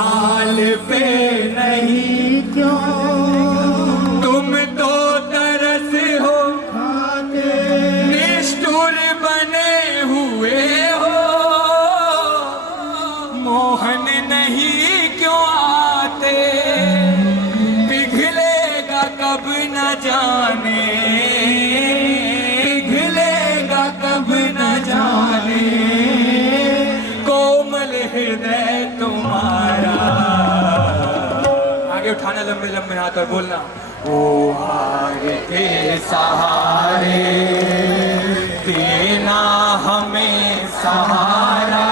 हाल पे नहीं क्यों, तुम तो तरस हो निष्ठुर बने हुए हो, मोहन नहीं क्यों आते, पिघलेगा कब न जाने, पिघलेगा कब न जाने, कोमल हृदय तुम्हारा। आगे उठाना लंबे लंबे हाथ और बोलना, ओ हार के सहारे देना हमें सहारा,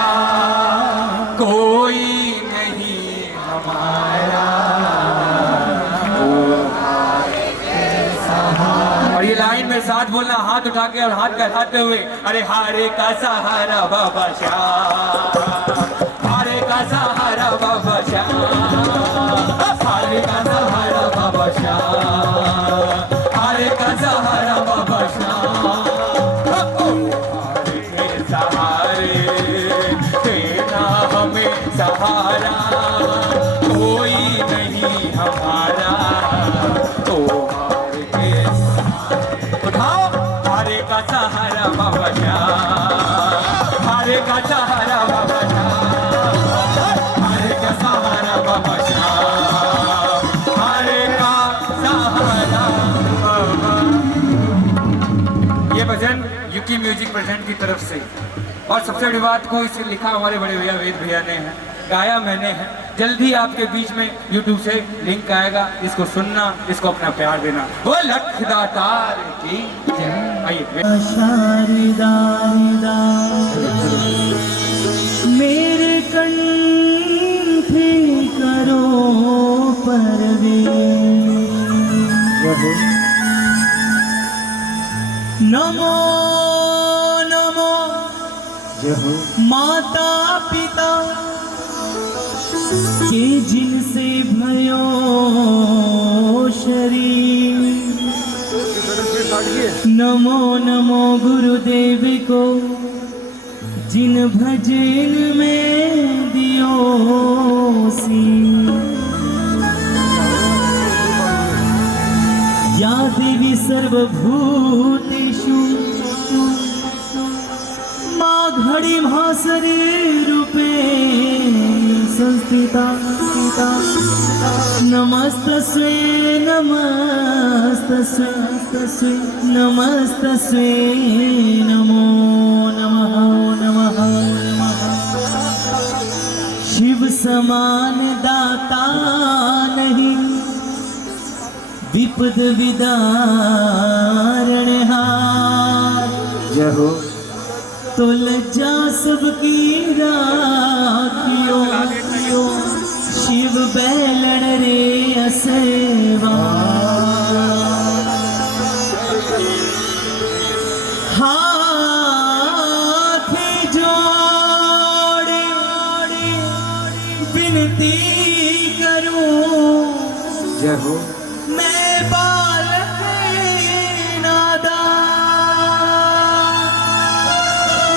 कोई नहीं हमारा, ओ हार के सहारा। और ये लाइन में साथ बोलना, हाथ उठा के और हाथ कहलाते हुए, अरे हारे का सहारा बाबा श्याम, हारे का सहारा बाबा श्याम, हारे का सहारा बाबा श्याम, हारे का सहारा बाबा श्याम, हारे के सहारे देना हमें सहारा, कोई नहीं हमारा, तो हारे के उठाओ, हारे का सहारा बाबा श्याम, हारे का सहारा बाबा श्याम, हारे का सहारा बाबा श्याम, हारे का सहारा बाबा। ये भजन यूकी म्यूजिक प्रेजेंट की तरफ से, और सबसे बड़ी बात को इसे लिखा हमारे बड़े भैया वेद भैया ने है, गाया मैंने है। जल्दी आपके बीच में YouTube से लिंक आएगा, इसको सुनना, इसको अपना प्यार देना। वो लखदातार की जय। आइए मेरे कंठे करो परवेश, नमो नमो माता पिता के जिनसे भयो शरीर, नमो नमो गुरुदेव को जिन भजन में दियो सी, या देवी सर्वभूतेषु माँ घड़ी भासरे रूपे संस्थिता, नमस्तस्वे नमस्तस्वे नमस्तस्वे, नमो नमः नमः नमः। शिव समान दाता नहीं, विपद विदारणहार, जय हो। तो लज्जा सबकी राखियो, शिव बैलन रे असवा, हाथ जोड़े विनती करूं, जय हो। मैं बालक नादान,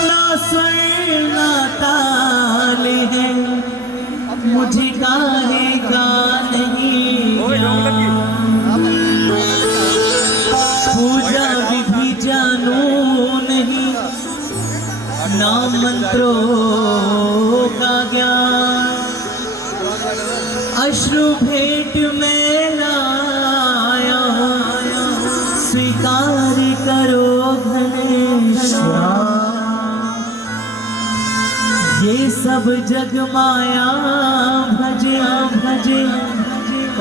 ना स्वर ना ताल है, मुझे काहे का नहीं पूजा विधि जानू नहीं, नाम मंत्रों का ज्ञान, अश्रु भेंट में लाया, स्वीकार करो घनश्याम। ये सब जग माया भजे भजे,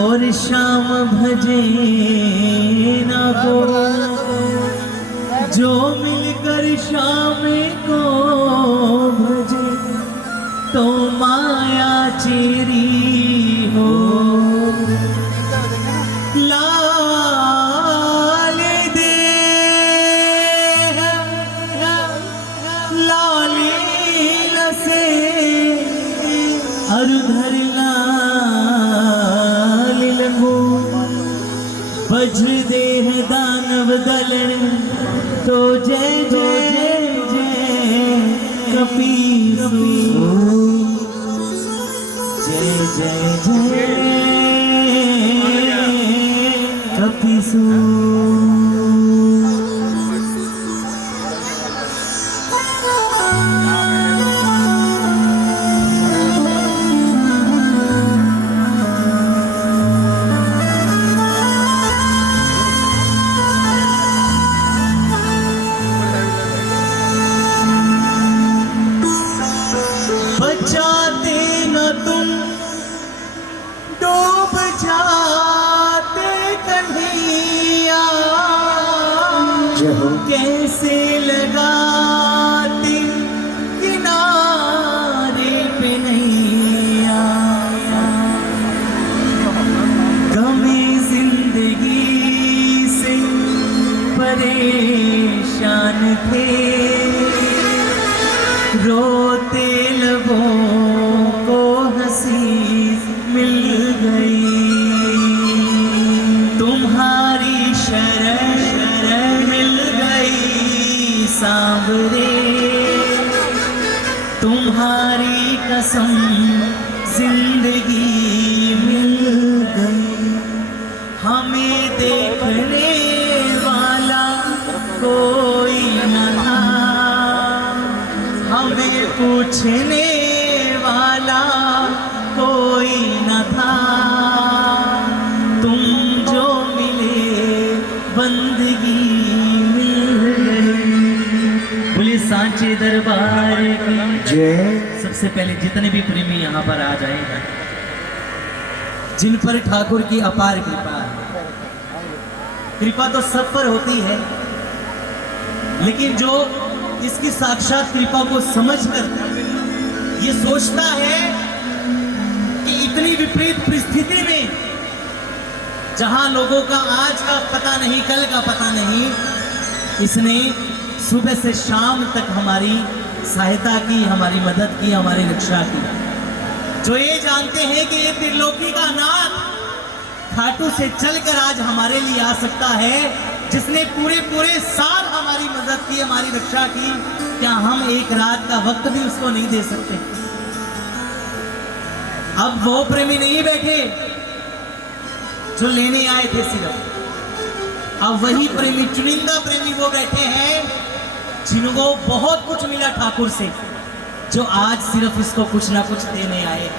और श्याम भजे ना को, जो मिलकर श्याम को भजे, तो माया चेरी हो। लाल दे लाली लसे, अरुधर लाल लंगो, वज्र देह दानव दलन, तो जय जय जय कपीस, जय जय जय कपिसूर। बचाते न तुम डूब जाते कन्हैया, कैसे लगाते किनारे पे नैया। गमे जिंदगी से परेशान थे, रोते लबों को हंसी मिल गई। तुम्हारी शरण मिल गई सांवरे, तुम्हारी कसम जिंदगी मिल गई। हमें देखने वाला कोई न था, हमें पूछने वाला कोई न था। तुम जो मिले बंदगी मिल गई। बोले सांचे दरबार की जय। सबसे पहले जितने भी प्रेमी यहाँ पर आ जाएगा, जिन पर ठाकुर की अपार कृपा है, कृपा तो सब पर होती है, लेकिन जो इसकी साक्षात कृपा को समझकर ये सोचता है कि इतनी विपरीत परिस्थिति में, जहां लोगों का आज का पता नहीं कल का पता नहीं, इसने सुबह से शाम तक हमारी सहायता की, हमारी मदद की, हमारी रक्षा की। जो ये जानते हैं कि ये त्रिलोकी का नाथ खाटू से चलकर आज हमारे लिए आ सकता है, जिसने पूरे साल हमारी मदद की, हमारी रक्षा की, क्या हम एक रात का वक्त भी उसको नहीं दे सकते? अब वो प्रेमी नहीं बैठे जो लेने आए थे सिर्फ, अब वही प्रेमी, चुनिंदा प्रेमी वो बैठे हैं जिनको बहुत कुछ मिला ठाकुर से, जो आज सिर्फ इसको कुछ ना कुछ देने आए।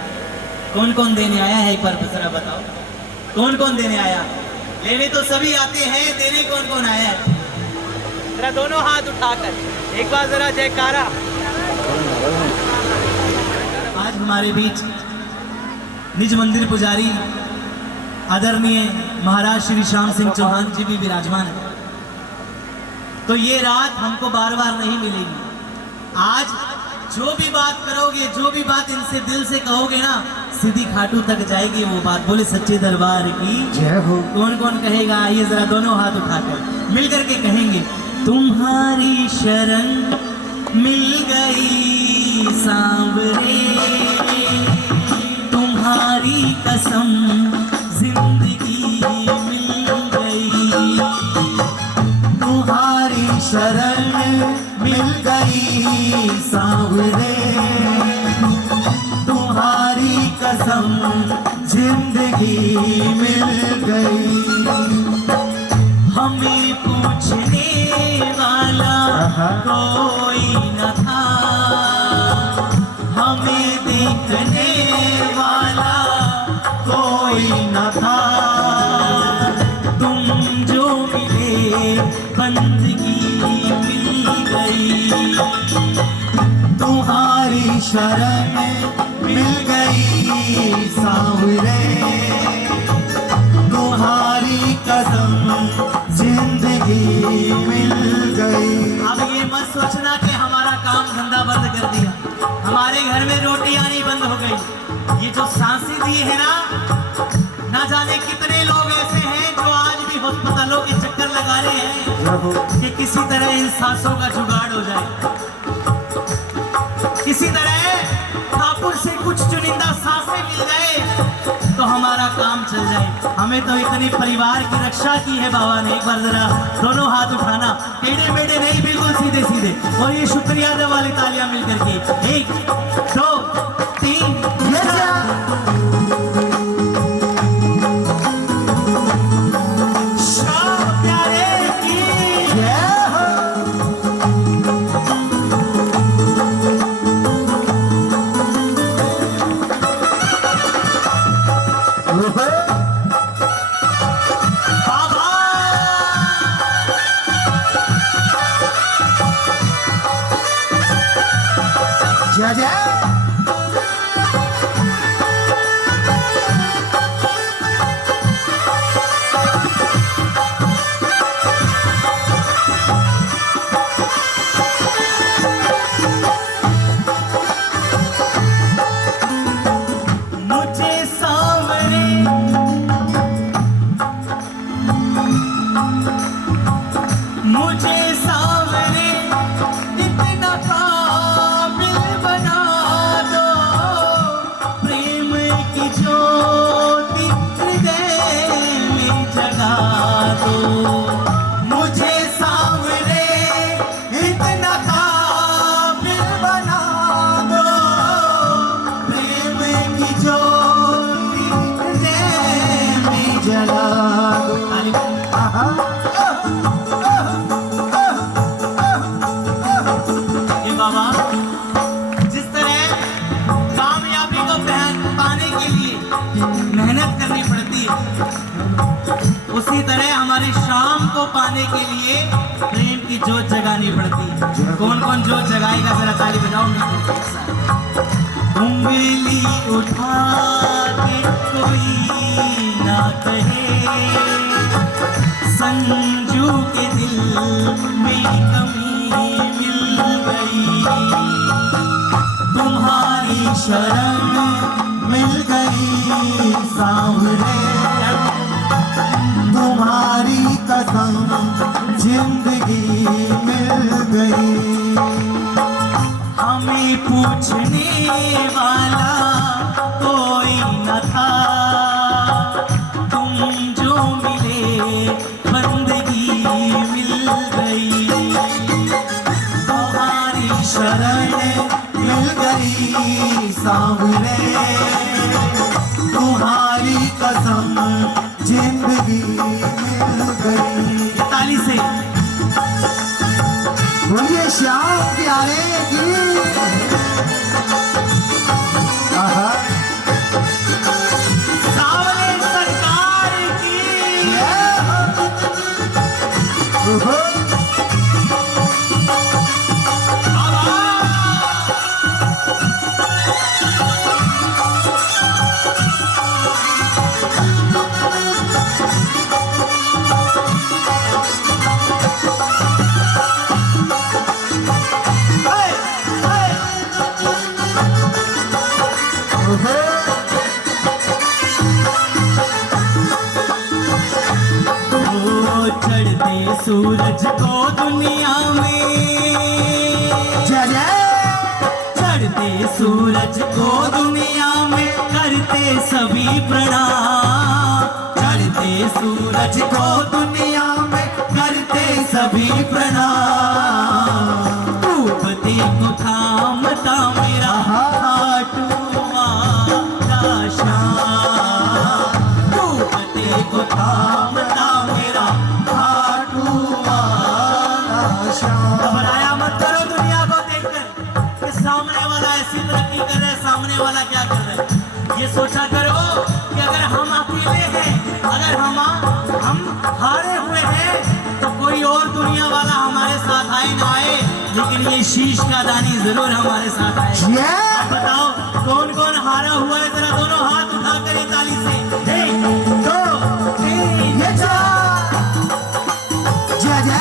कौन कौन देने आया है एक बार जरा बताओ, कौन कौन देने आया? लेने तो सभी आते हैं, देने कौन कौन आया है? जरा दोनों हाथ उठाकर एक बार जरा जयकारा। आज हमारे बीच निज मंदिर पुजारी आदरणीय महाराज श्री श्याम सिंह चौहान जी भी विराजमान है। तो ये रात हमको बार बार नहीं मिलेगी। आज जो भी बात करोगे, जो भी बात इनसे दिल से कहोगे ना, सीधी खाटू तक जाएगी वो बात। बोले सच्चे दरबार की जय हो। कौन कौन कहेगा? आइए जरा दोनों हाथ उठाकर मिलकर के कहेंगे। तुम्हारी शरण मिल गई सांवरे, तुम्हारी कसम जिंदगी मिल गई। तुम्हारी शरण मिल गई सांवरे, तुम्हारी कसम जिंदगी मिल गई। हमें पूछने वाला कोई न था, हमें देखने वाला कोई न था। तुम जो मिले बंदगी मिल गई। तुम्हारी शरण मिल गई सांवरे, तुम्हारी कसम जिंदगी मिल गई। अब ये मत सोचना कि हमारा काम धंधा बंद कर दिया, हमारे घर में रोटी आनी बंद हो गई। ये जो सांसें दी है ना जाने कितने लोग ऐसे हैं जो आज भी अस्पतालों के चक्कर लगा रहे हैं कि किसी तरह इन सांसों का जुगाड़ हो जाए, किसी तरह ठाकुर से कुछ चुनिंदा सांसें मिल जाए तो हमारा काम चल जाए। हमें तो इतनी परिवार की रक्षा की है बाबा ने। एक बार जरा दोनों हाथ उठाना, टेढ़े मेढ़े नहीं, बिल्कुल सीधे सीधे, और ये शुक्रिया दे वाली तालियां मिलकर के। 1 2 3 जय पाने के लिए प्रेम की जोत जगानी पड़ती है। कौन कौन जोत जगाएगा, जरा ताली बजाओ मिलकर एक साथ। उंगली उठा के कोई ना कहे, संजू के दिल में कमी मिल गई, तुम्हारी शरण मिल गई सांवरे, तुम्हारी कसम जिंदगी मिल गई। हमें पूछने वाला कोई न था, तुम जो मिले बंदगी मिल गई, तुम्हारी शरण मिल गई सांवरे, तुम्हारी कसम जिंदगी मिल गई। ताली से बोलिए श्याम प्यारे की। आहा। सावले सरकार की। ओहो। चढ़ते सूरज को दुनिया में, जय जय। चढ़ते सूरज को दुनिया में करते सभी प्रणाम, चढ़ते सूरज को दुनिया में करते सभी प्रणाम, डूबते को थामता मेरा हाटुआ शाम, डूबते को थामता मेरा घबराया मत करो दुनिया को देखकर कि सामने वाला ऐसी तरक्की कर रहा है, सामने वाला क्या कर रहा है। ये सोचा करो कि अगर हम अकेले हैं, अगर हम हारे हुए हैं, तो कोई और दुनिया वाला हमारे साथ आए ना आए, लेकिन ये शीश का दानी जरूर हमारे साथ आए। आप बताओ कौन कौन हारा हुआ है, जरा दोनों हाथ उठाकर एक ताली से 1 2 3 जय जय।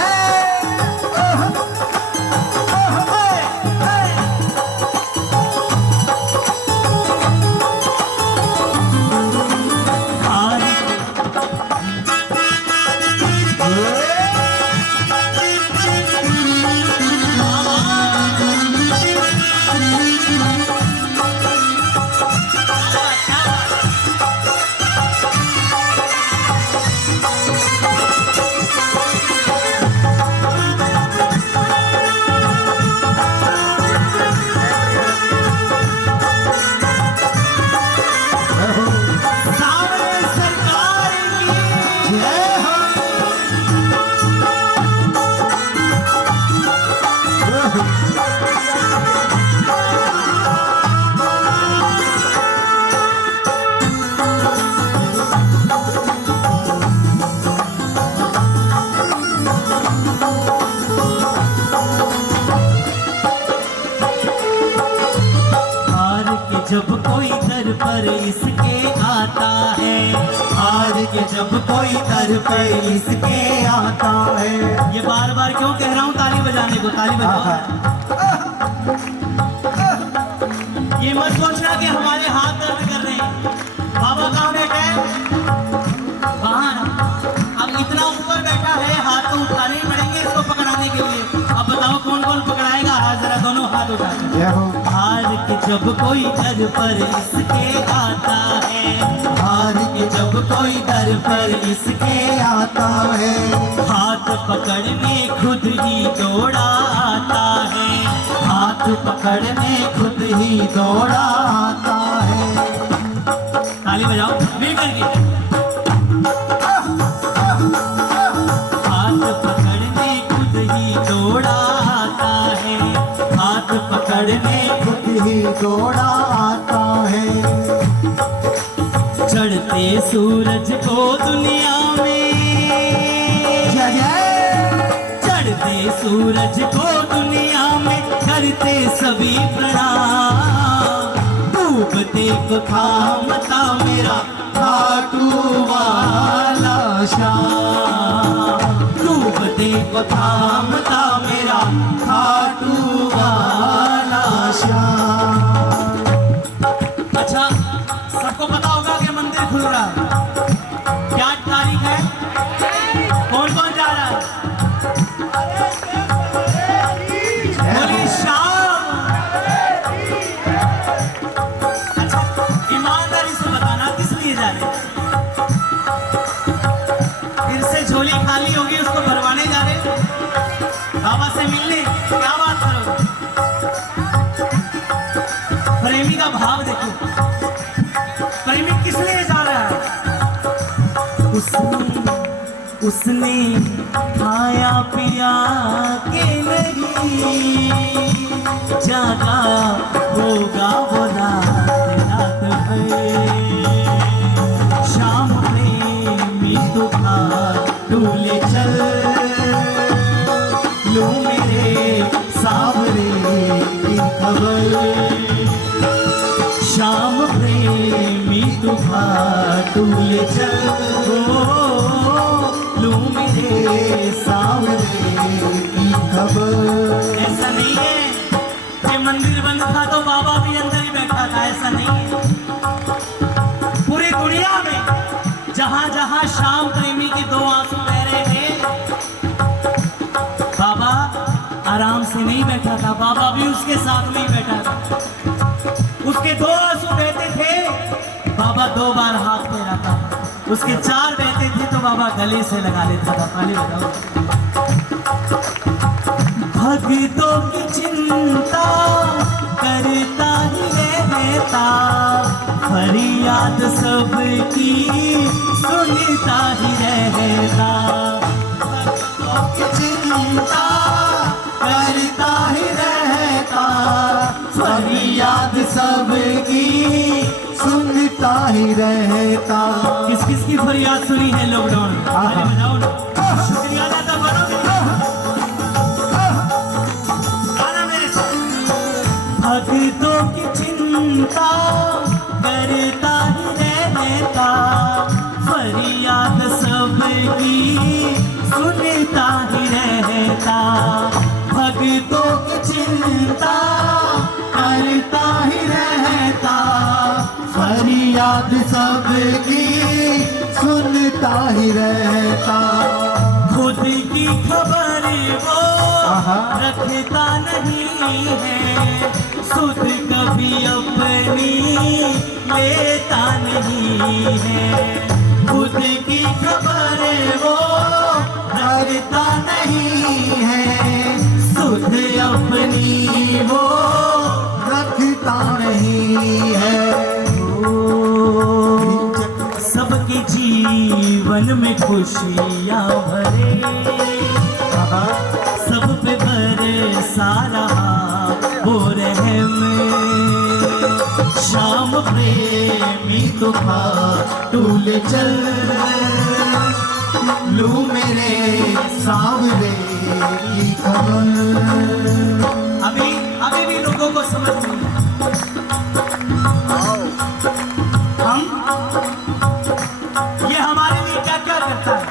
जब कोई दर पर इसके आता है, हार के जब कोई दर पर इसके आता है। ये बार बार क्यों कह रहा हूँ ताली बजाने को, ताली बजाओ। ये मत सोचना कि हमारे हाथ दर्द कर रहे हैं। बाबा कहाँ बैठे हैं? बाहर। अब इतना ऊपर बैठा है, हाथ तो उठाने ही पड़ेंगे इसको पकड़ाने के लिए। अब बताओ कौन कौन पकड़ाएगा, हाथ जरा दोनों हाथ उठा। हार के जब कोई दर पर इसके आता है, हार के जब कोई दर पर इसके आता है, हाथ पकड़ने खुद ही दौड़ा आता है, हाथ पकड़ने खुद ही दौड़ा आता है। ताली बजाओ मिल करके। हाथ पकड़ने खुद ही दौड़ा आता है, हाथ पकड़ने खुद ही दौड़ा आता है। चढ़ते सूरज को दुनिया में, जय जय। सूरज को दुनिया में करते सभी प्रणाम, डूबते को थामता मेरा खाटू वाला श्याम, डूबते को थामता मेरा खाटू वाला श्याम। अच्छा, सबको पता होगा कि मंदिर खुल रहा है, क्या तारीख है, कौन कौन जा रहा है? बोलिए शाम। अच्छा, ईमानदारी से बताना किस लिए जा रहे हैं? फिर से झोली खाली होगी उसको भरवाने जा रहे हैं, बाबा से मिलने, क्या बात करोगे? प्रेमी का भाव देखो, प्रेमी किस लिए जा रहा है? उसने खाया पिया के नहीं, जागा होगा वो रात भर। शाम प्रेमी दुखा डूले चल, लो मेरे सावरे की खबर, शाम प्रेमी दुखा डूले चल, लू मेरे सावरे की खबर। ऐसा नहीं है कि मंदिर बंद था तो बाबा भी अंदर ही बैठा था, ऐसा नहीं है। पूरी दुनिया में जहां जहां शाम प्रेमी के दो आंसू बह रहे थे, बाबा आराम से नहीं बैठा था, बाबा भी उसके साथ में ही बैठा था। उसके दो आंसू बहते थे, बाबा दो बार हाथ फेराता, उसके चार बहते थे तो बाबा गले से लगा लेता था। पहले बताओ, भक्तों की चिंता करता ही रहता, फरियाद सबकी सुनता ही रहता, भक्तों की चिंता करता ही रहता, फरियाद सबकी सुनता ही रहता। किस किस की फरियाद सुनी है लॉकडाउन में? अरे बताओ ना, शुक्रिया अदा तो करो गाना मेरे साथ। भक्तों की चिंता करता ही रहता, फरियाद सबकी सुनता ही रहता, भक्तों की चिंता करता ही रहता, फरियाद सबकी सुनता ही रहता। खुद की खबर वो रखता नहीं है, सुध कभी अपनी लेता नहीं है, खुद की खबर वो रखता नहीं है, सुध अपनी वो रखता नहीं है। सबके जीवन में खुशियाँ भरे, सब पे बरसा रहा वो रहम, शाम प्रेमी तूफान टूले चल, लू मेरे सावरे की खबर। अभी भी लोगों को समझ नहीं है। हम ये हमारे लिए क्या क्या करता है?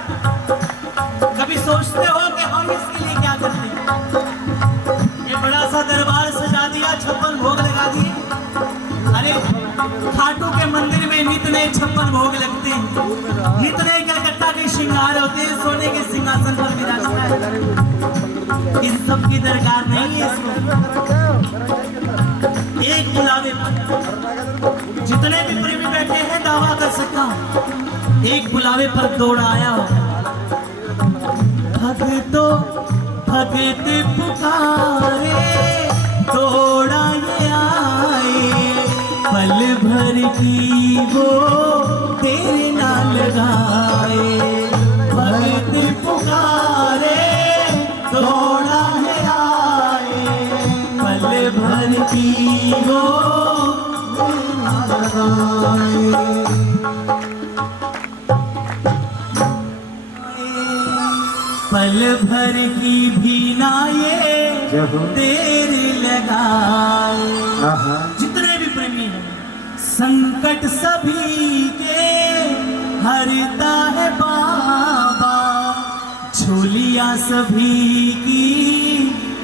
कभी सोचते हो कि हम इसके लिए क्या करते हैं? ये बड़ा सा दरबार सजा दिया, 56 भोग लगा दिए। अरे खाटू के मंदिर में नित नए 56 भोग लगते हैं, नित नए कलकत्ता के श्रृंगार होते हैं, सोने के सिंहासन पर विराजता है। इस सब की दरकार नहीं है इसको। एक बुलावे पर जितने भी प्रेमी बैठे हैं दावा कर सकता हूँ, एक बुलावे पर दौड़ आया हो। भगतो भगत पुकारे दौड़ा ये आए, पल भर की वो तेरे ना लगाए। भगत पुकारे दौड़ा है आए, पल भर की वो पल भर की भी बिना ये देर लगाए। जितने भी प्रेमी हैं, संकट सभी के हरता है बाबा, झोलियां सभी की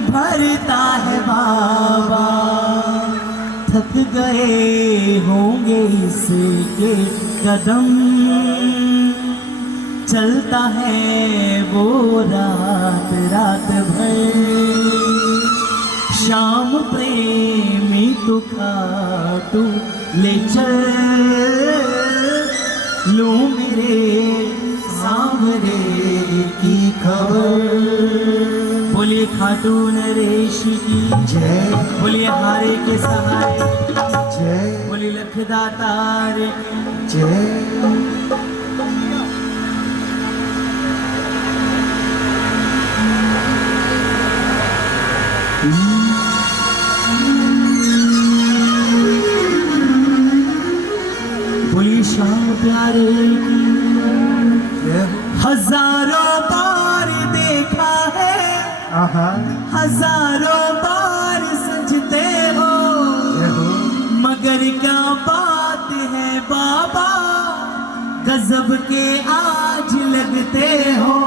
भरता है बाबा। थक गए होंगे इसके कदम, चलता है वो रात रात भर। श्याम प्रेमी तू खाटू ले चल, लो मेरे सांवरे की खबर। बोलिए खाटू नरेश की जय, बोलिए हारे के सहाय जय, बोलिए लखदातार जय। बोलिए श्याम प्यारे की हजारों बार देखा है, हजारों बार सजते हो, मगर क्या बात है बाबा, गजब के आज लगते हो।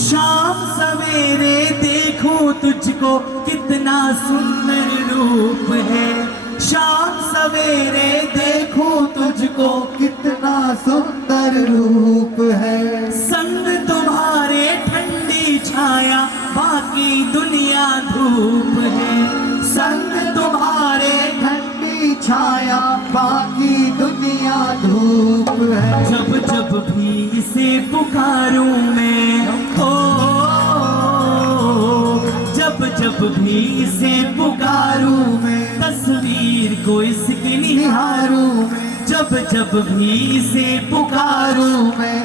शाम सवेरे देखूं तुझको कितना सुंदर रूप है, शाम सवेरे देखूं तुझको कितना सुंदर रूप है। संग तुम्हारे ठंडी छाया बाकी दुनिया धूप है, संग तुम्हारे ठंडी छाया बाकी दुनिया धूप है। जब जब भी इसे पुकारूं मैं, ओ जब जब भी इसे पुकारूं मैं, तस्वीर को इसकी निहारूं मैं। जब जब भी इसे पुकारूं मैं,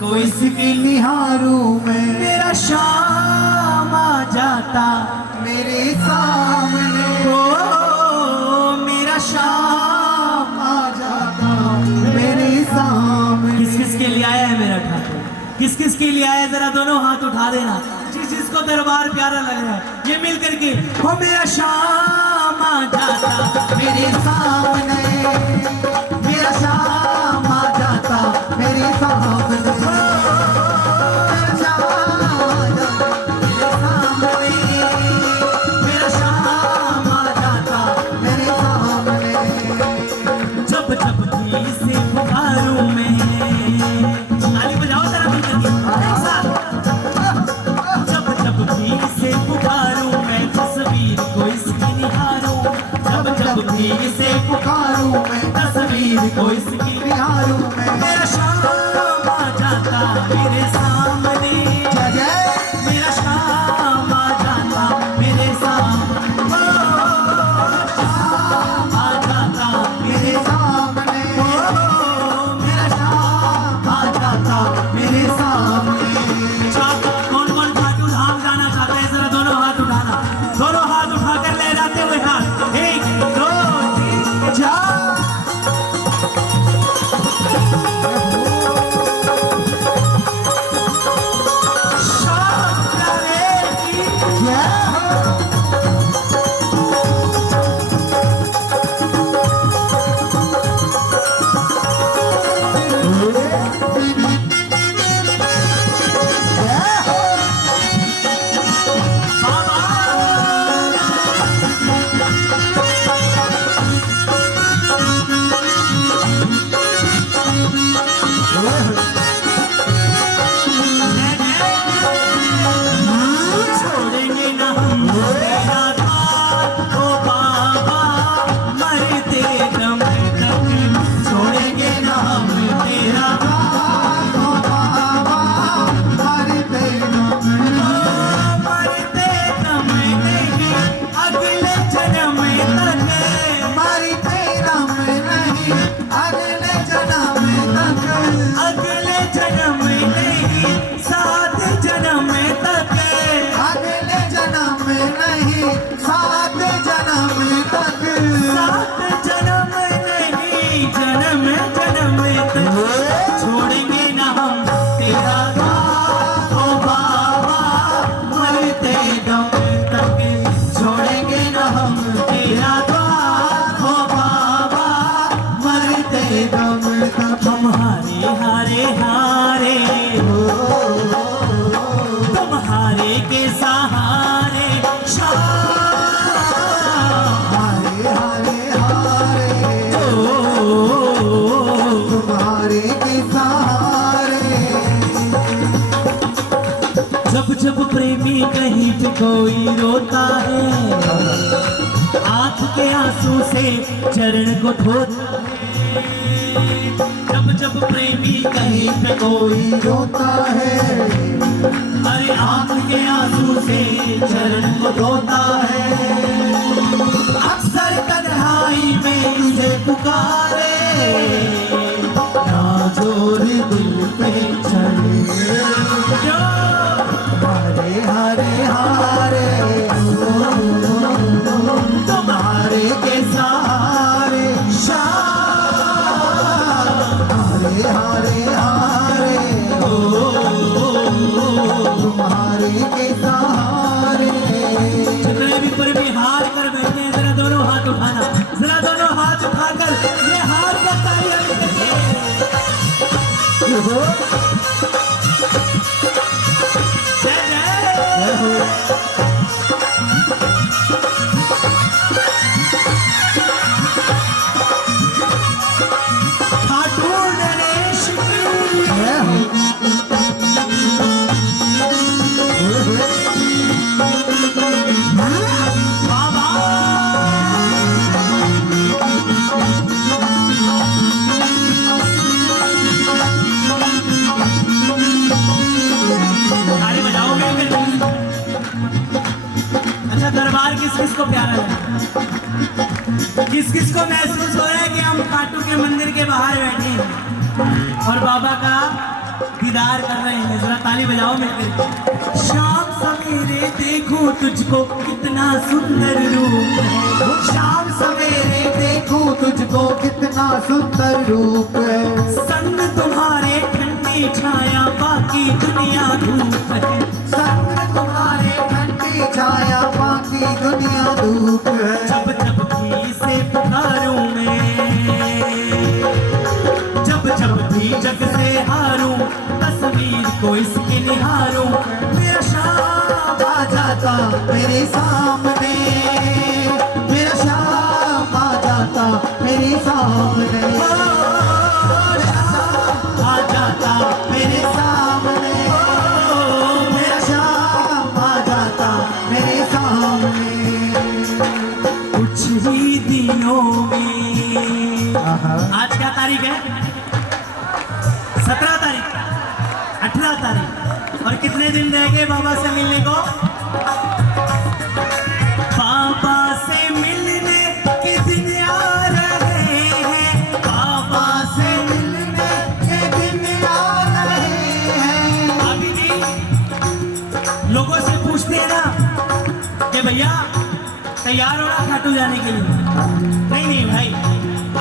को इसकी निहारूं मैं। मेरा शाम आ जाता मेरे सामने, ओ मेरा शाम आ जाता मेरे सामने। किस किस के लिए आया है मेरा ठाकुर, किस किस के लिए आया, जरा दोनों हाथ उठा देना। जिस जिसको दरबार प्यारा लग रहा है, ये मिल करके हो मेरा शाम आ जाता मेरे सामने, मेरा शाम आ जाता मेरे सामने। मेरा शाम आ जाता मेरे सामने, मेरा शाम आ जाता मेरे सामने। जब जब भी इसे पुकारूं मैं, ताली बजाओ जरा मिल करके एक साथ। जब जब भी इसे पुकारूं मैं, तस्वीर को इसकी निहारूं। जब जब भी इसे पुकारूं मैं, तस्वीर को इसकी निहारूं मैं। मेरा शाम आ जाता मेरे सामने, जय जय। मेरा शाम आ जाता मेरे सामने, शाम आ जाता मेरे सामने, मेरा शाम आ जाता मेरे सामने। कौन कौन खाटू धाम जाना चाहता है, जरा दोनों हाथ उठाना, दोनों हाथ उठाकर लहराते हुए हाथ, 1 2 3 4। प्रेमी कहीं पे कोई रोता है, आंख के आंसू से चरण को धोता है। जब जब प्रेमी कहीं पे कोई रोता है, अरे आंख के आंसू से चरण को धोता है। अक्सर तन्हाई में तुझे पुकारे, ना जोर दिल पे चले। हारे हारे हारे तुम्हारे के सहारे हारे हारे हारे तुम्हारे के सहारे। जितने भी पर भी हार कर बैठे हैं, जरा दोनों हाथ उठाना, जरा दोनों हाथ उठाकर ये हार का तालियां दरबार किस किस को प्यारा लगा, किस किस को महसूस हो रहा है कि हम खाटू के मंदिर के बाहर बैठे हैं और बाबा का दीदार कर रहे हैं। जरा ताली बजाओ मिलकर। शाम सवेरे देखूं तुझको कितना सुंदर रूप है, शाम सवेरे देखूं तुझको कितना सुंदर रूप है। संग तुम्हारे ठंडी छाया बाकी दुनिया धूप है, संग तुम्हारे ठंडी छाया बाकी दुनिया धूप है। जब जब भी से पुकारूं मैं, जब जब भी जग से हारूं, तस्वीर को इसके निहारूं, मेरा शाम आ जाता मेरे सामने, मेरा शाम आ जाता मेरे सामने, आ जाता मेरे सामने, मेरा शाम आ जाता मेरे सामने। कुछ ही दिनों में, आज क्या तारीख है? 17 तारीख, 18 तारीख, और कितने दिन रह गए बाबा से मिलने को? बाबा से मिलने के दिन आ रहे हैं, बाबा से मिलने के दिन आ रहे हैं। अभी भी लोगों से पूछते हैं ना कि भैया तैयार हो ना खाटू जाने के लिए? नहीं नहीं भाई,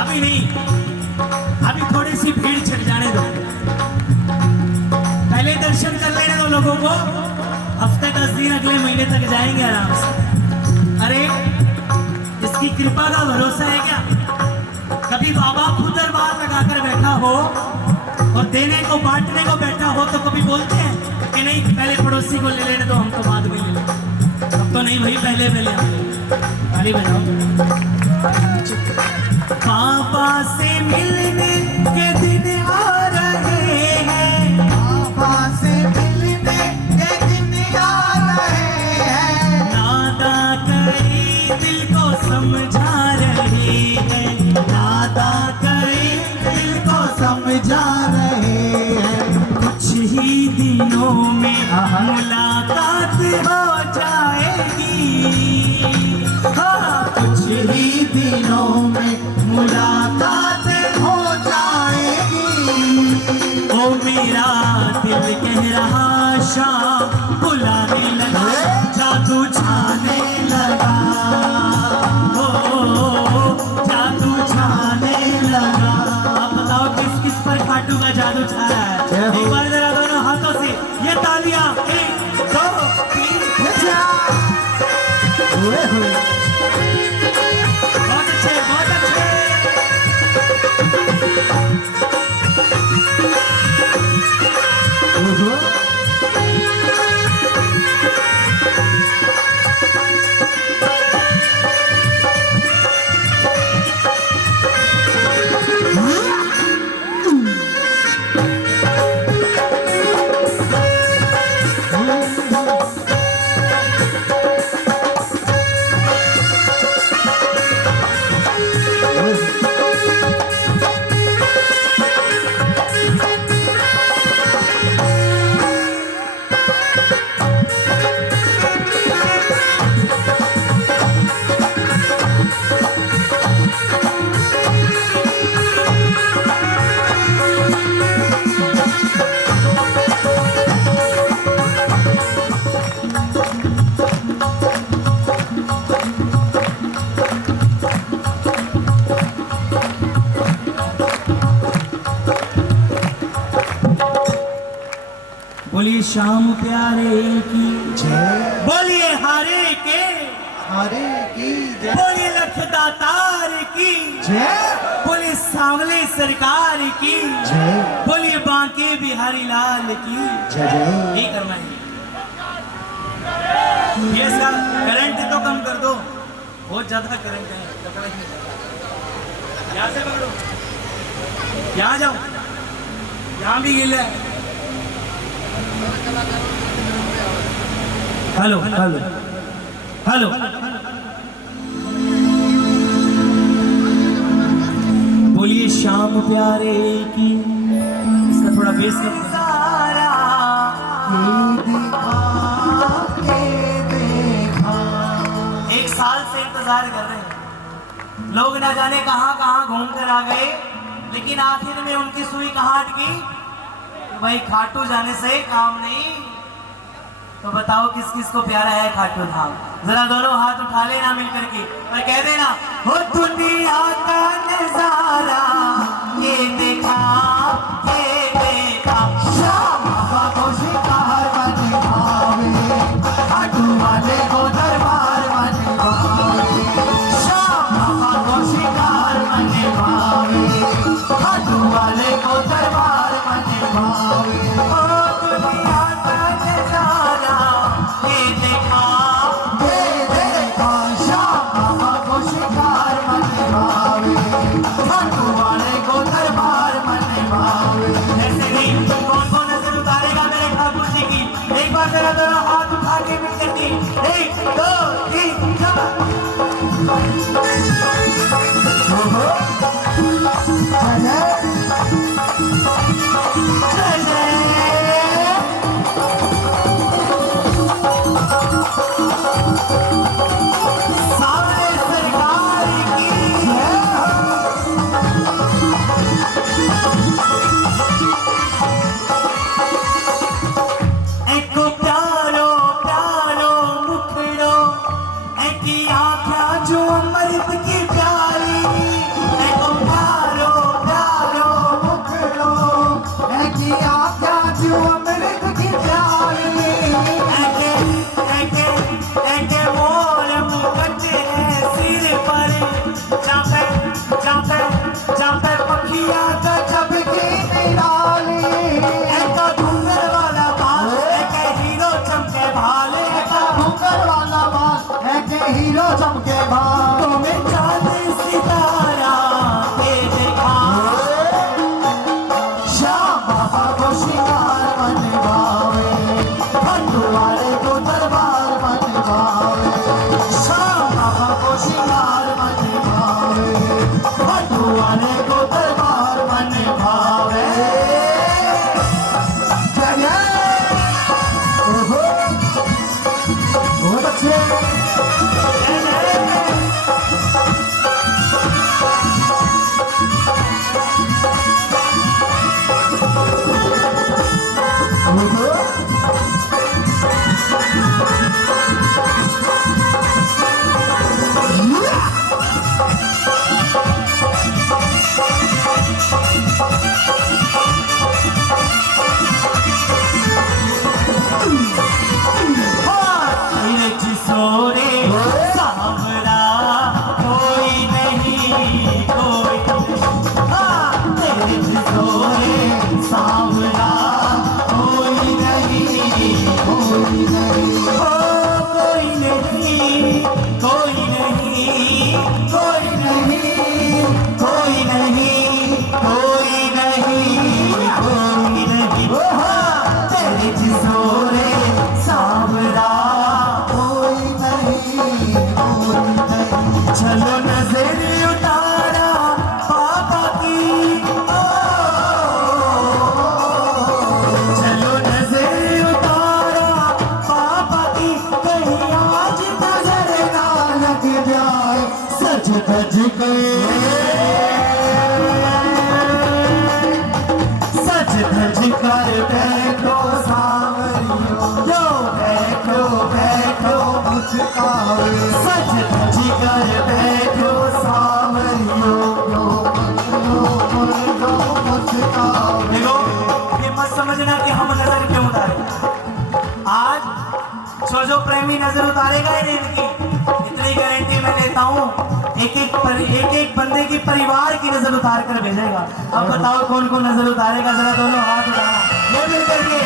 अभी नहीं, अभी थोड़ी सी भीड़ छिड़ जाने दो, पहले दर्शन कर लेने दो लोगों को। हफ्ते 10 दिन अगले महीने तक जाएंगे आराम से। अरे इसकी कृपा का भरोसा है क्या? कभी बाबा खुद दरबार लगाकर बैठा हो और देने को बांटने को बैठा हो तो कभी बोलते हैं कि नहीं पहले पड़ोसी को ले लेने दो, हम तो बाद में ले लेंगे। अब तो नहीं भाई, पहले ताली बजाओ। बाबा से मिलने के दिन आ रहे हैं, बाबा से मिलने के दिन आ रहे हैं। नादा कई दिल को समझा रहे हैं, नादा कई दिल को समझा रहे हैं। कुछ ही दिनों में मुलाकात हो जाएगी, हाँ कुछ ही दिनों में मुलाकात हो जाएगी। ओ मेरा दिल कह रहा शाम बुलाने लगा, जादू छाने लगा, ओ जादू छाने लगा। आप बताओ किस किस पर खाटू का जादू छाया है? एक बार जरा दोनों हाथों से ये तालियां, 1 2 3 हुए हुए बहुत अच्छे, बहुत अच्छे। श्याम प्यारे की जय बोलिए हारे के हरे की जय बोलिए लख दातार की जय बोलिए सांवले सरकार की जय बोलिए बांके बिहारी लाल की जय जय यही करना है। ये इसका करंट तो कम कर दो, बहुत ज्यादा करंट है। यहाँ से पकड़ो, यहाँ जाओ, यहाँ भी गिल है। हेलो हेलो हेलो बोलिए श्याम प्यारे की। इसका थोड़ा बेस कर सारा एक साल से इंतजार कर रहे हैं लोग, ना जाने कहां कहां घूम कर आ गए, लेकिन आखिर में उनकी सुई कहां अटकी? भाई खाटू जाने से काम नहीं। तो बताओ किस किस को प्यारा है खाटू धाम? जरा दोनों हाथ उठा लेना मिल करके और कह देना, हो दुनिया का नजारा ये देखा, ये देखा। श्याम बाबा को शिकार बने भावे, खाटू वाले को दरबार बने भावे। श्याम बाबा को शिकार बने भावे, खाटू वाले को दरबार बने भावे। ओ दुनिया का नजारा ये देखा, श्याम बाबा को शिकार बने भावे, खाटू वाले को दरबार बने भावे। ऐसे नहीं कौन कौन नजर उतारेगा मेरे ठाकुर जी की? एक बार जरा दोनों हाथ उठा के मिल करके 1 2 3 जय जय। सामने सरकार की एको प्यारो प्यारो मुखड़ो, ऐकी आँखा जो अमृत की प्याली। एको प्यारो प्यारो मुखड़ो, ऐकी आज्ञा जो अमृत की प्याली। ऐके ऐके ऐके मोर मुकुट है सिर पर, चापे चापे चापे पखिया गजब की निराली, ऐका घूंघर वाला बाल, ऐके हीरो चमके भाले। ऐसा घूंघर वाला बाल, ऐसे हीरो चमके भाल। तुम्हें चांद सितारा ये देखा, श्याम बाबा को शिकार बने भावे, खाटू वाले को दरबार बने भावे। श्याम बाबा को शिकार बने भावे, खाटू वाले को दरबार बने भावे। जय जय। ओहो, बहुत अच्छे। सोरे सांवरा कोई नहीं, कोई तेरे सोरे सांवरा कोई नहीं, कोई नहीं। कोई नहीं, कोई नहीं, कोई नहीं, कोई नहीं, कोई नहीं, कोई नहीं। तेरे जिसोरे सांवरा कोई नहीं, कोई नहीं। चलो नजर उतारा पापा की, चलो नजर उतारा पापा की, कहीं आज नजर ना लग जाए सज धज के, सज धज कर बैठो सांवरियो, जो बैठो बैठो मुस्काओ। सज धज कर बैठो सांवरियो, जो मुस्काओ। देखो ये मत समझना कि हम नजर क्यों उतारे, देता हूँ, एक एक बंदे की परिवार की नजर उतार कर भेजेगा। अब बताओ कौन कौन नजर उतारेगा, जरा दोनों हाथ उठाना मिल करके।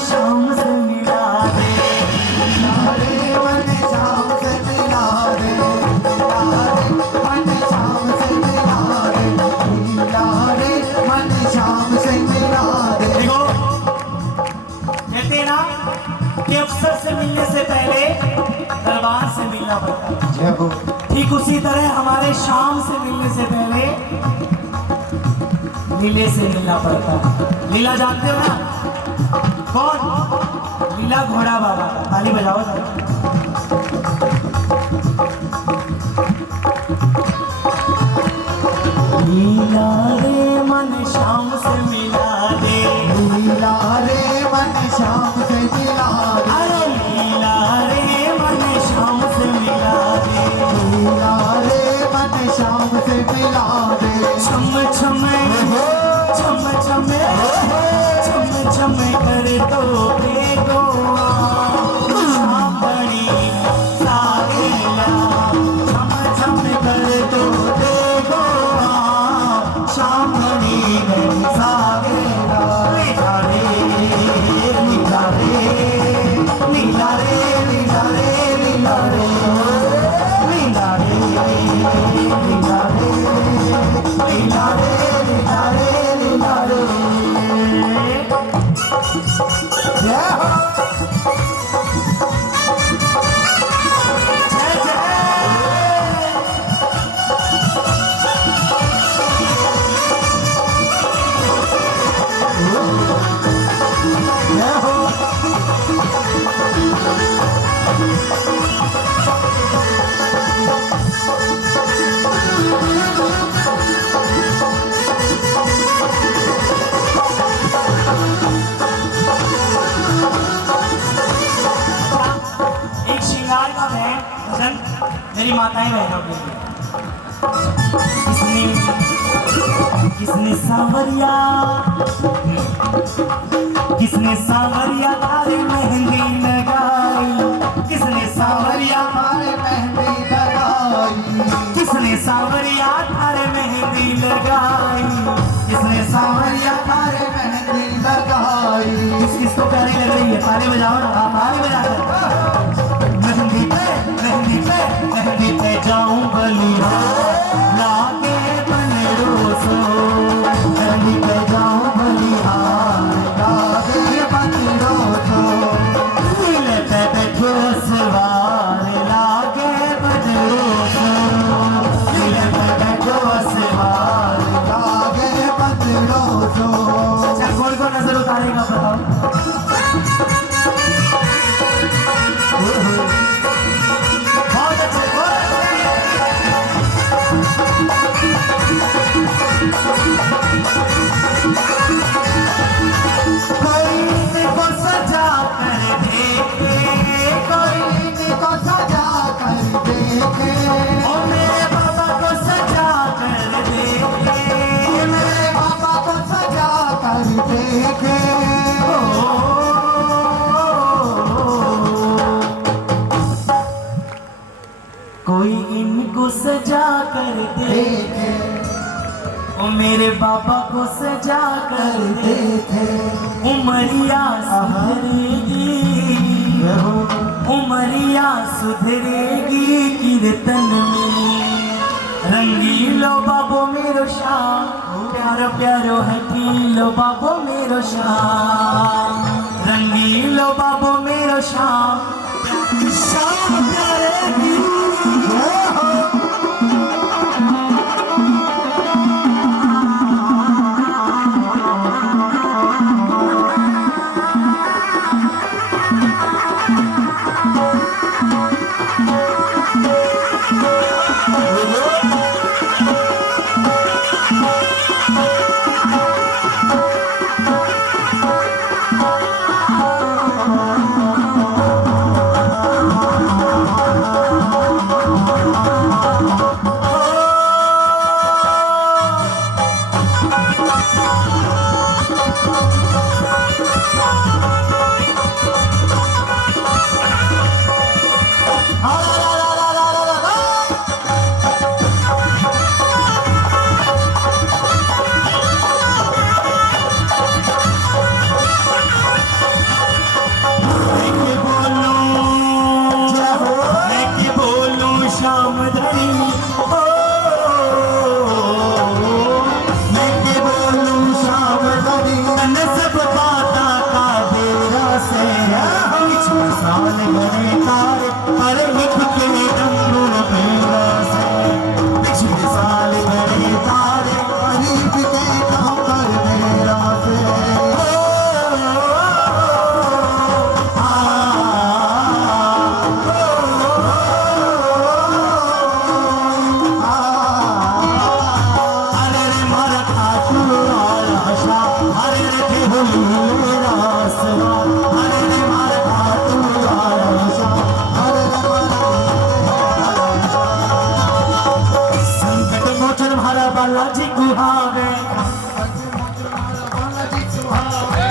शाम से मिला दे, मन शाम से मिला दे, मन शाम से मिला दे, मन शाम से मिला दे। देखो कहते हैं ना कि अफसर से मिलने से पहले दरबार से मिलना पड़ता है, ठीक उसी तरह हमारे शाम से मिलने से पहले लीले से मिलना पड़ता है। लीला जानते हो ना कौन? लीला घोड़ा बाबा। ताली बजाओ जरा। लीला रे मन शाम से मिला दे, लीला रे मन शाम से मिला दे, अरे लीला रे मन शाम से मिला दे, लीला रे मन शाम से मिला दे। छम छम छम छम छम छम कर तो बेगो सावड़ी सागेला, छम छम कर तो बेगो सावड़ी सागेला। लीला रे लीला रे लीला रे लीला रे लीला रे लीला रे लीला रे लीला रे लीला रे लीला रे। मेरी माताएं बहनों के लिए किसने सांवरिया तारे मेहंदी लगाई, किसने सांवरिया तारे मेहंदी लगाई, किसने सांवरिया तारे मेहंदी लगाई, किसने सांवरिया तारे मेहंदी लगाई। किसको प्यारी लग रही है? तारे बहुत अच्छे, बहुत अच्छे। कोई इनको सजा कर देखे, कोई इनको सजा कर देखे, ओ मेरे बाबा को सजा कर देखे, मेरे बाबा को सजा कर देखे। कोई इनको सजा कर देखे, ओ मेरे बाबा को सजा कर देखे। उमरिया सुधरेगी, उमरिया सुधरेगी कीर्तन में। रंगीलो बाबो मेरो श्याम, प्यारो प्यारो हठीलो बाबो मेरो श्याम। रंगीलो बाबो मेरो श्याम, श्याम प्यारे की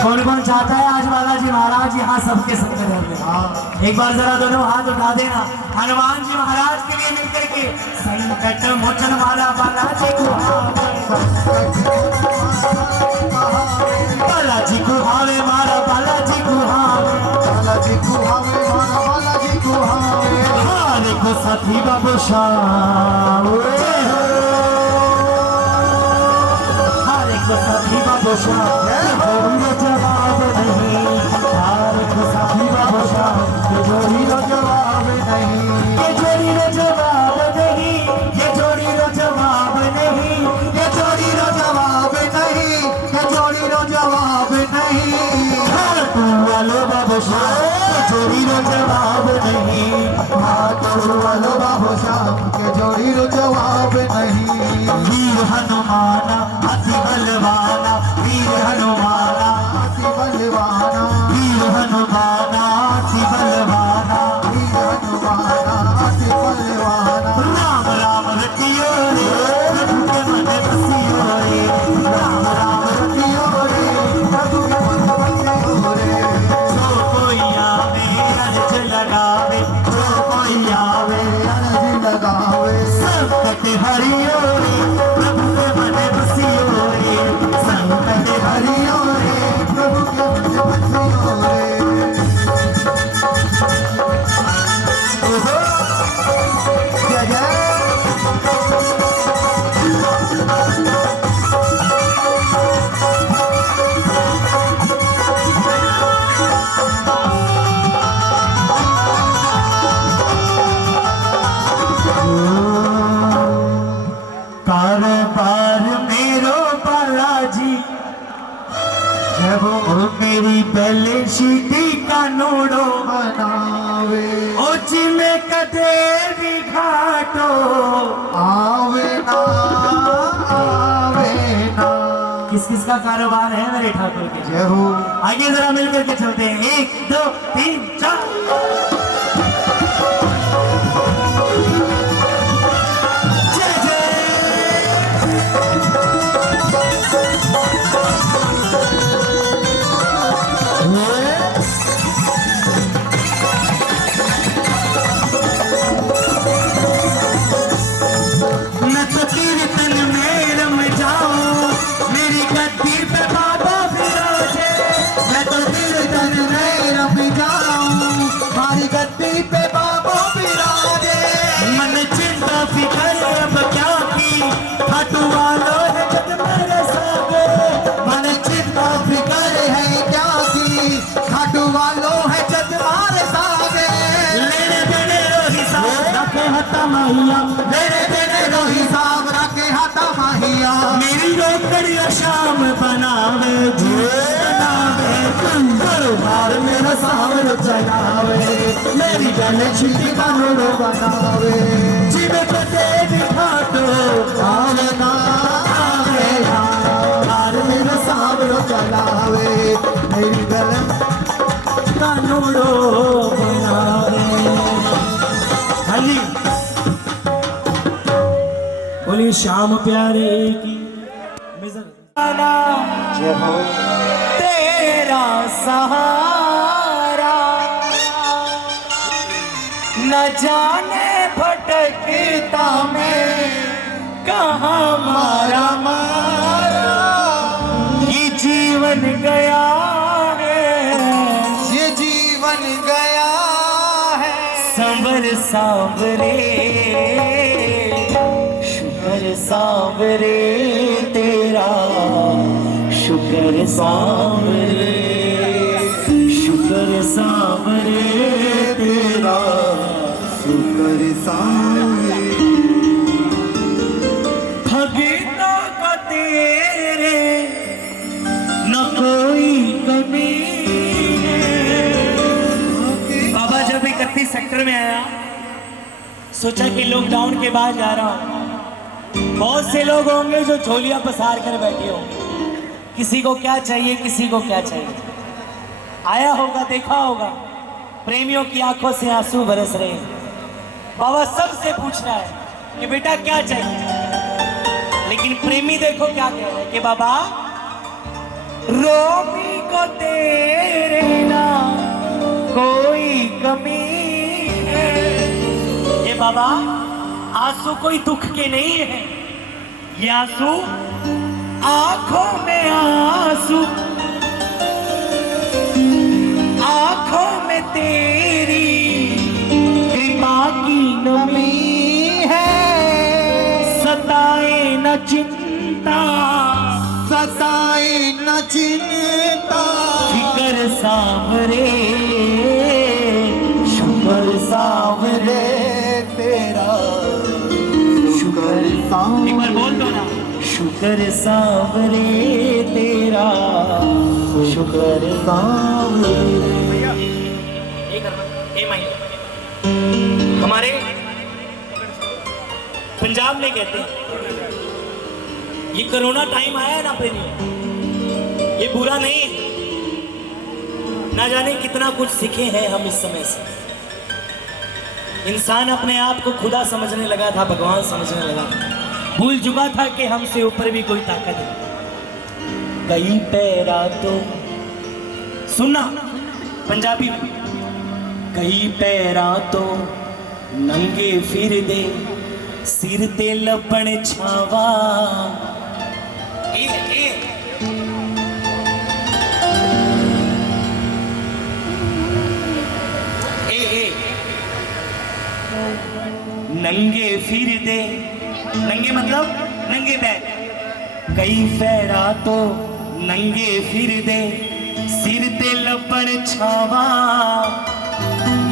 कौन कौन चाहता है आज बालाजी महाराज यहाँ सबके संग रहेंगे? एक बार जरा दोनों हाथ उठा देना हनुमान जी महाराज के लिए मिलकर के। संकट मोचन वाला बालाजी को बालाजी को हावे मारा बालाजी को हावे, बालाजी को हावे मारा बालाजी को हावे। हारे को साथी बाबू शाह, हारे को साथी बाबू शाह, जवाब नहीं। हारे को साथी बाबू शाह, ये जोड़ी रो जवाब नहीं, ये जोड़ी रो जवाब नहीं, ये जोड़ी रो जवाब नहीं, ये जोड़ी रो जवाब नहीं, ये जोड़ी रो जवाब नहीं। तू वालो बाबू शाह, ये जोड़ी रो जवाब नहीं। तू वालो बाबू शाह, ये जोड़ी रो जवाब नहीं। वीर हनुमाना अति बलवाना, वीर हनुमाना अति बलवाना, वीर हनुमाना अति बलवाना, वीर हनुमाना अति बलवाना। राम राम रतियो रे, प्रभु के मन बसियो रे, राम राम रतियो रे, प्रभु के मन बसियो रे। जो कोई आवे अर्ज लगावे, जो कोई आवे अर्ज लगावे। संकट हरियो रे, प्रभु के में कदे भी घाटो आवे ना आवे ना। किस किस का कारोबार है मेरे ठाकुर के? जय हो। आगे जरा मिलकर के चलते हैं, 1 2 3 4। गद्दी पे बाबा बिराजे। मन चिंता फिकर अब क्या की, खाटू वालों है जग मेरे सागे। मन चिंता फिकर है क्या की, खाटू वालों है जग मारे सागे। लेने देने रो हिसाब रखे हता माहिया, मेरे देने रो हिसाब रखे हाथा माहिया। मेरी रोकड़िया शाम बनावे जी बनावे, दरबार मेरा सावर चलावे, मेरी गल छिटी कानून बनावे। जिवे कदे भी घाटो आवे ना आवे ना, दरबार मेरा सावर चलावे, मेरी गल कानूनो बनावे। हाँ जी, बोलिए श्याम प्यारे की। जय हो। तेरा सहारा न जाने भटकता मैं कहाँ मारा मारा। ये जीवन गया है, ये जीवन गया है, सांवर सांवरे शुक्र सांवरे तेरा, शुक्र सांवरे शुक्र सांवरे तेरा, शुक्र सांवरे। भगता का तेरे न कोई कमी है। बाबा जब 31 सेक्टर में आया, सोचा कि लॉकडाउन के बाद जा रहा हूं। बहुत से लोग होंगे जो झोलियां पसार कर बैठे होंगे, किसी को क्या चाहिए, किसी को क्या चाहिए। आया होगा, देखा होगा, प्रेमियों की आंखों से आंसू बरस रहे हैं। बाबा सबसे पूछना है कि बेटा क्या चाहिए, लेकिन प्रेमी देखो क्या कह रहे हैं कि बाबा रोमी को तेरे ना कोई कमी है। ये बाबा आंसू कोई दुख के नहीं है, ये आंसू आंखों में आंसू, आंखों में तेरी कृपा की नमी है। सताए न चिंता, सताए न चिंता, फिकर सांवरे शुक्र सांवरे तेरा, शुक्र सांवरे। एक बार बोल दो ना, शुक्र सांवरे तेरा, शुक्र सांवरे। हमारे पंजाब में कहते हैं, ये कोरोना टाइम आया है ना प्रेमी, ये बुरा नहीं है। ना जाने कितना कुछ सीखे हैं हम इस समय से। इंसान अपने आप को खुदा समझने लगा था, भगवान समझने लगा था, भूल चुका था कि हमसे ऊपर भी कोई ताकत है। कई पैरा तो सुनना पंजाबी में, कई पैरा तो नंगे फिर दे, सिर ते लपण छावा। नंगे फिर दे, नंगे मतलब नंगे पैर। कई पैरा तो नंगे फिर दे, सिर ते लपण छावा।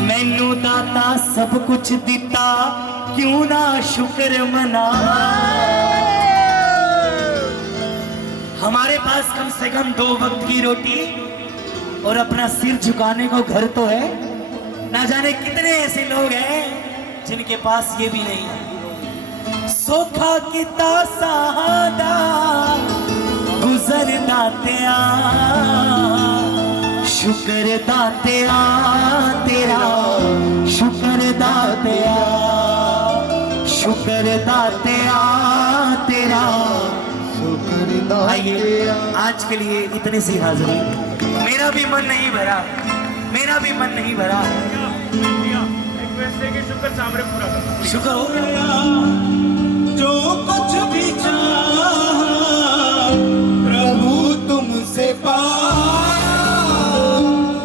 मैनू दाता सब कुछ दिता, क्यों ना शुक्र मना। हमारे पास कम से कम 2 वक्त की रोटी और अपना सिर झुकाने को घर तो है, ना जाने कितने ऐसे लोग हैं जिनके पास ये भी नहीं है। सोखा किता सहादा गुजर दातिया, शुक्र दातिया तेरा, शुक्र दातिया, शुक्र दातिया तेरा। आइए आज के लिए इतनी सी हाजिरी। मेरा भी मन नहीं भरा, मेरा भी मन नहीं भरा। शुक्र हो गया। जो कुछ भी चाहा प्रभु तुमसे पाया,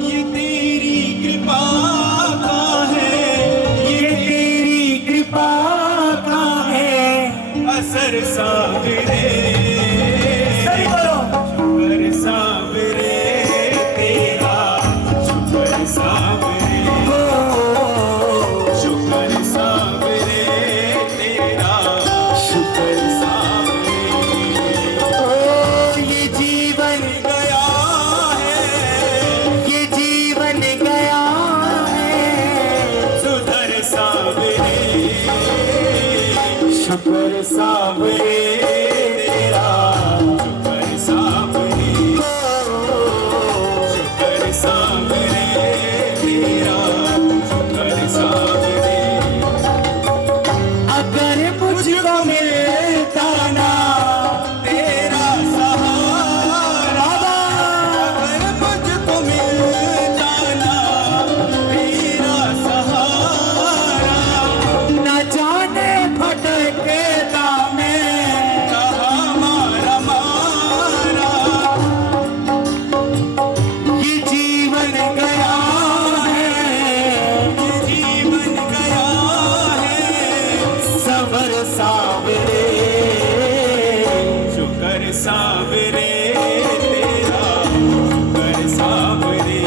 ये तेरी कृपा का है, ये तेरी कृपा का है असर सावरे, सही बोलो। शुक्र सावरे तेरा, शुक्र सावरे, शुक्र सावरे तेरा, शुक्र सावरे। ये जीवन गया है, ये जीवन गया है, सुधर सावरे, शुक्र सावरे तेरा, शुक्र सावरे, शुक्र सावरे तेरा, शुक्र सावरे। अगर मुझको मिलता ना तेरा सहारा, अगर मुझको मिलता ना तेरा सहारा, न जाने भटकता मैं कहाँ मारा मारा, ये जीवन गया है, ये जीवन गया है, सबर सावरे, शुक्र सावरे तेरा, शुक्र सावरे,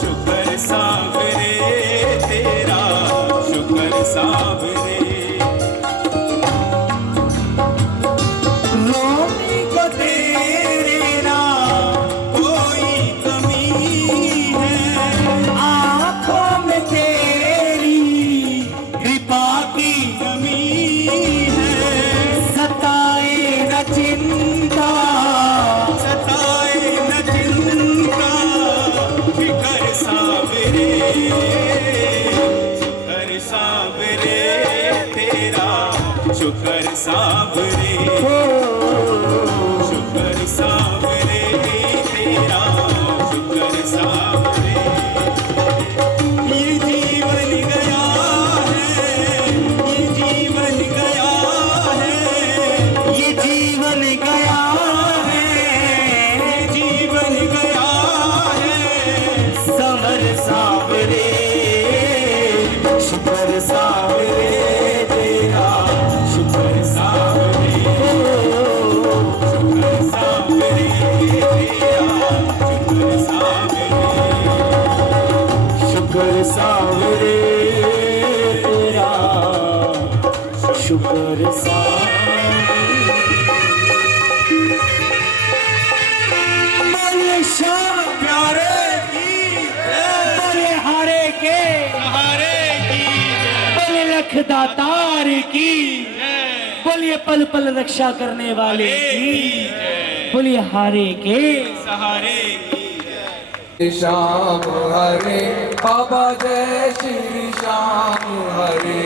शुक्र सावरे तेरा, शुक्र सावरे। रोमी को तेरे ना कोई कमी है, आंखों में तेरी कृपा की कमी है, सताए न चिंता, सताए न चिंता, फिकर सावरे, शुक्र सावरे तेरा, शुक्र सावरे, शुक्र सावरे तेरा, शुक्र सावरे। ये जीवन गया है, ये जीवन गया है, ये जीवन गया है, ये जीवन गया है, सबर सावरे, शुक्र सावरे तेरा, शुक्र सावरे, शुक्र सावरे तेरा, शुक्र सावरे, शुक्र सावरे तेरा, शुक्र सावरे। बोले शाह प्यारे की जय, बोले हारे के, हारे की जय, बोले लख दातार की, बोलिए पल पल रक्षा करने वाले की, बोलिए हारे के सहारे की। श्याम हरे बाबा जय श्री श्याम हरे,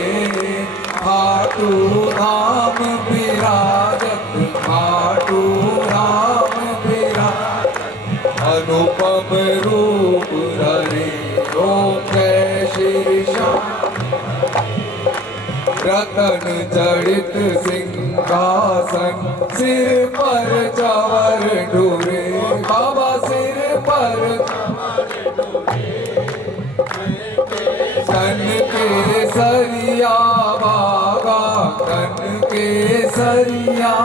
खाटू धाम विराजत, खाटू धाम विराजत, अनुपम रूप धरे ओम जय श्री श्याम। रतन जड़ित सिंहासन, सिर पर चवर ढूरे, बाबा सिर पर तन के सरिया बागा, तन के सरिया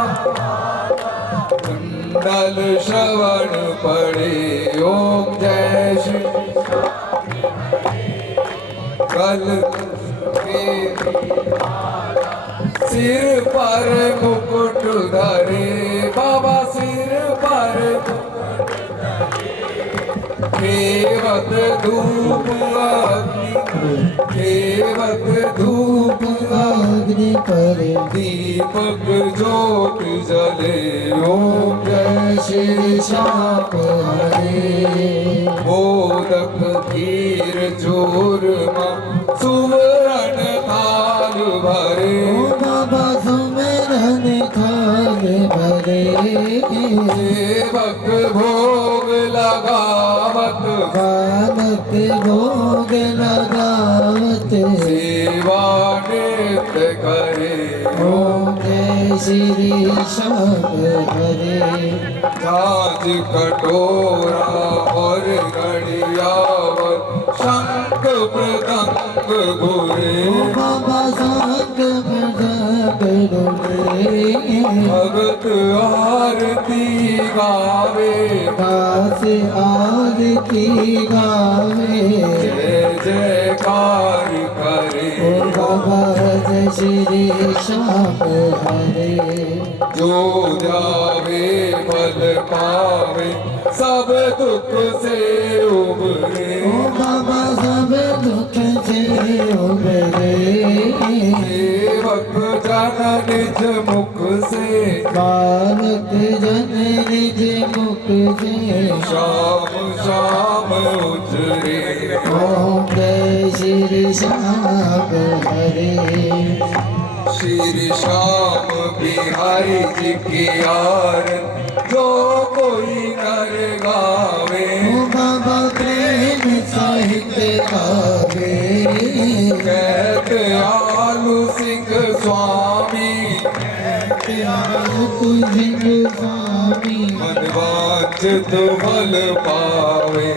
कुंडल श्रवण पड़े ओम जय श्री। कल के सिर पर मुकुट धरे, बाबा सिर पर केवत धूप केवत धूप अग्नि पर दीपक ज्योत जले ओम जय श्री श्याम हरे मोदक खीर चूरमा सुवर्ण थाल भरे बाबा सुमिरन थाल भरे सेवक भोग लगावत बालक भोग लगावत सेवा नित्य करे ओम जय श्री श्याम हरे झांझ कटोरा और घड़ियावर शंख मृदंग घुरे बाबा संग डोले भगत आरती गावे दास आरती गावे जय जयकार करे ओ बाबा जय श्री श्याम हरे जो जावे फल पावे सब दुख से उबरे ओ बाबा सब दुख से उबरे सेवक जन निज मुख से बालक जन निज मुख से शाम शाम उजरे ओम जय श्री श्याम हरे श्री श्याम बिहारी जी की आरती जो कोई नर गावे ओ बाबा प्रेम साहित्य गावे कहते आलू सिंह स्वामी तुझ स्वामी मनवांछित फल पावे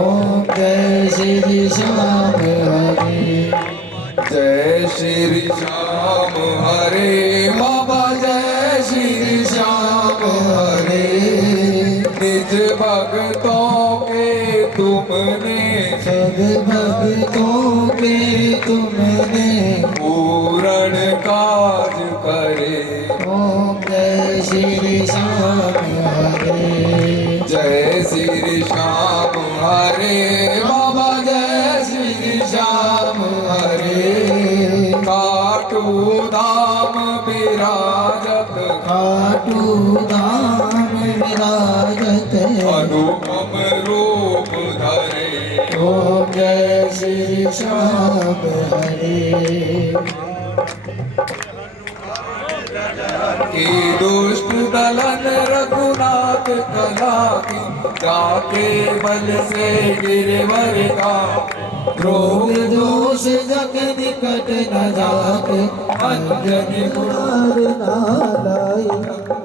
ओम जय श्री श्याम हरे जय श्री श्याम हरे बाबा जय श्री श्याम हरे निज भक्तों के तुमने सब भक्तों के तुमने पूर्ण काज करे ओम जय श्री श्याम हरे जय श्री श्याम हरे बाबा जय श्री श्याम हरे काटू धाम विराजत खाटू धाम विराजत अनुपम रूप धरे ओम जय श्री श्याम हरे की दुष्ट दलन रघुनाथ कला की जाके बल से गिरवर का रोग दोष जग निकट न जाके अंजनी गुणार नालाई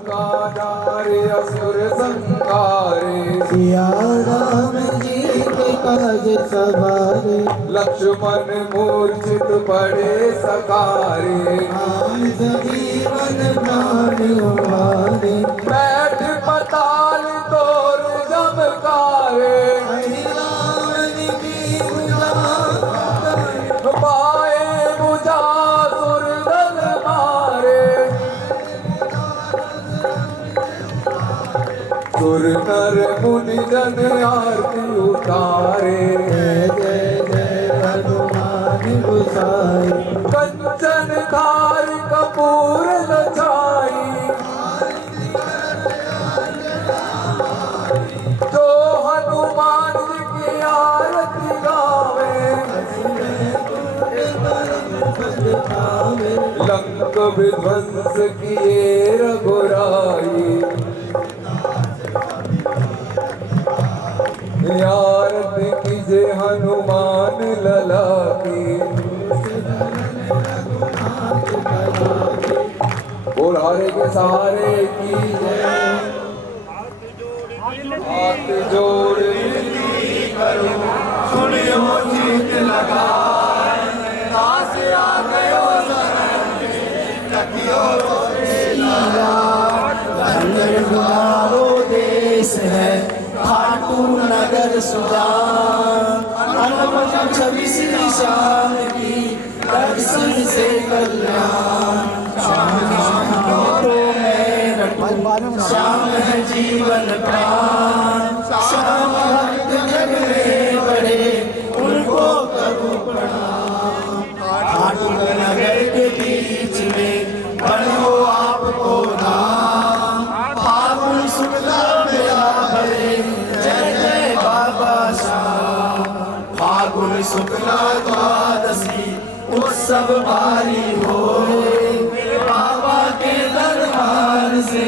कादारे असुर संकारे सिया राम जी के काज सवारे लक्ष्मण मूर्छित पड़े सकारे आम सजीवन प्राण उबारे बैठ पताल तोर जमकारे रावण की उजाड़ पाए बुझा सुरदल मारे सुर नर मुनि जन आरती उतारे जय जय जय हनुमान गोसाई कंचन धार कपूर लछाई जो हनुमान जी की आरती गावे लंक विध्वंस किए रघुराई आरती कीजे हनुमान लला की बोल हरे के सहारे की जय हाथ जोड़ विनती करो सुनियो जीत लगा दास आ गयो शरण में रखियो नगर हमारो देश है खाटू नगर सुजान अनुपम छवि श्री श्याम की दर्शन से कल्याण श्याम है जीवन प्राण श्याम भक्त जग सब बारी होए, बाबा के दरबार से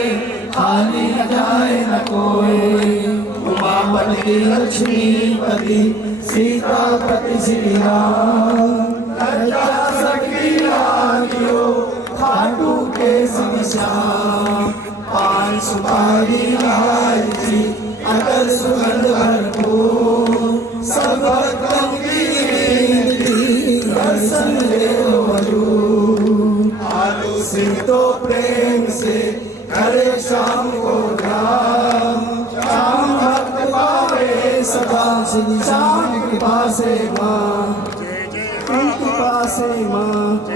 खाली न जाए न कोई। उमापति लक्ष्मीपति सीतापति श्री राम, लज्जा सखी राखियो खाटू के संग श्याम। पान सुपारी लायची अगर सुगंध भरपूर, सब भक्तों की विनती दर्शन ले हजूर। आलू सिंह तो प्रेम से करे शाम को ध्यान, शाम भक्त पावे सदा श्याम कृपा से माँ, कृपा से माँ।